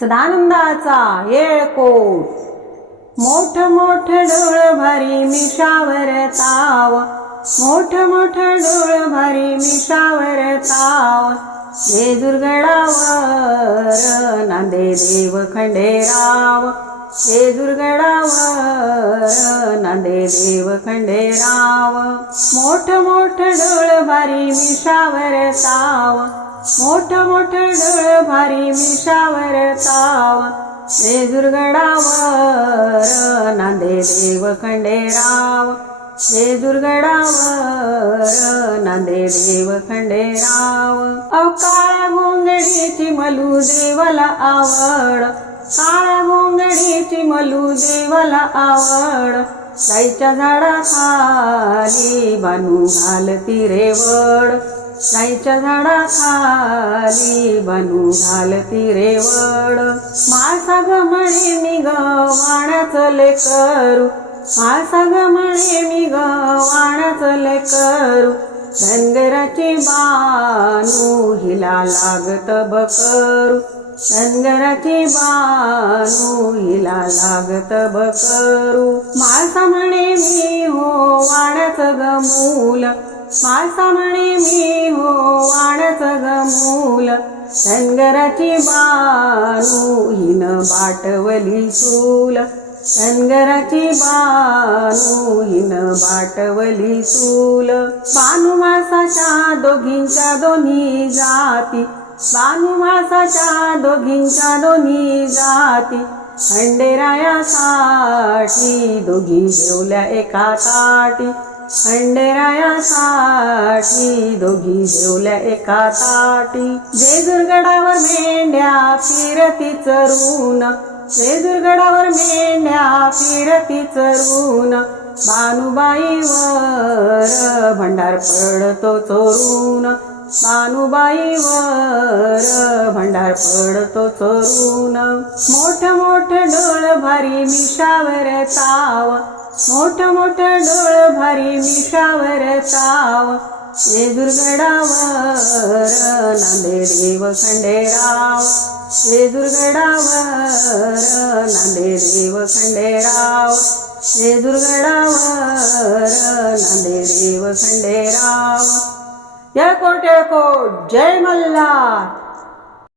सदानंदाचा येळकोट मोठ मोठ डोळ भारी मिशावर ताव. मोठ मोठ डोळ भारी मिशावर ताव. जे दुर्गडावर नांदे देव खंडेराव जे दुर्गडावर नांदे देव खंडेराव मोठ मोठ डोळ भरी मिशावर ताव. मोठ मोठ डोळ भारी मिशावर ताव. बेदुर्गडावर नांदे देव खंडेराव जे दुर्गडावर नांदे देव खंडेराव अव काळ्या घोंगडीची मलू देवाला आवड. काळ्या घोंगडीची मलू देवाला आवड. जाईच्या झाडाखाली बानू घालती रेवड जाईच्या झाडाखाली बनू घालती रेवड. माळसा ग म्हणे मी ग वाण्याचं लेकरू माळसा ग म्हणे मी ग वाण्याचं करू. धनगराची बानू हिला लागत बकरू. धनगराची बानू हिला लागत बकरू. माळसा म्हणे मी हो वाणाचं ग मूल. मासा म्हणे मी हो वाणच ग मूल धनगराची बानू हिन बाटवली चूल. धनगराची बानू हिन बाटवली चूल. बानू मासाच्या दोघींच्या दोन्ही जाती बानू मासाच्या दोघींच्या दोन्ही जाती. खंडेरायासाठी दोघी जेवल्या एका ताटी. अंडेरायासाठी दोघी जेवल्या एका ताटी. जे दुर्गडावर मेंढ्या फिरती चरून जे दुर्गडावर मेंढ्या फिरती चरून बानुबाईवर भंडार पडतो चोरून. मानुबाईवर भंडार पडतो चरून. मोठ मोठ डोळ भारी मिशावर ताव मोठ मोठ डोळ भारी मिशावर ताव हे दुर्गडावर नांदे देव खंडेराव हे दुर्गडावर नांदे देव खंडेराव हे दुर्गडावर नांदे देव खंडेराव टिळको टिळको जय मल्हार!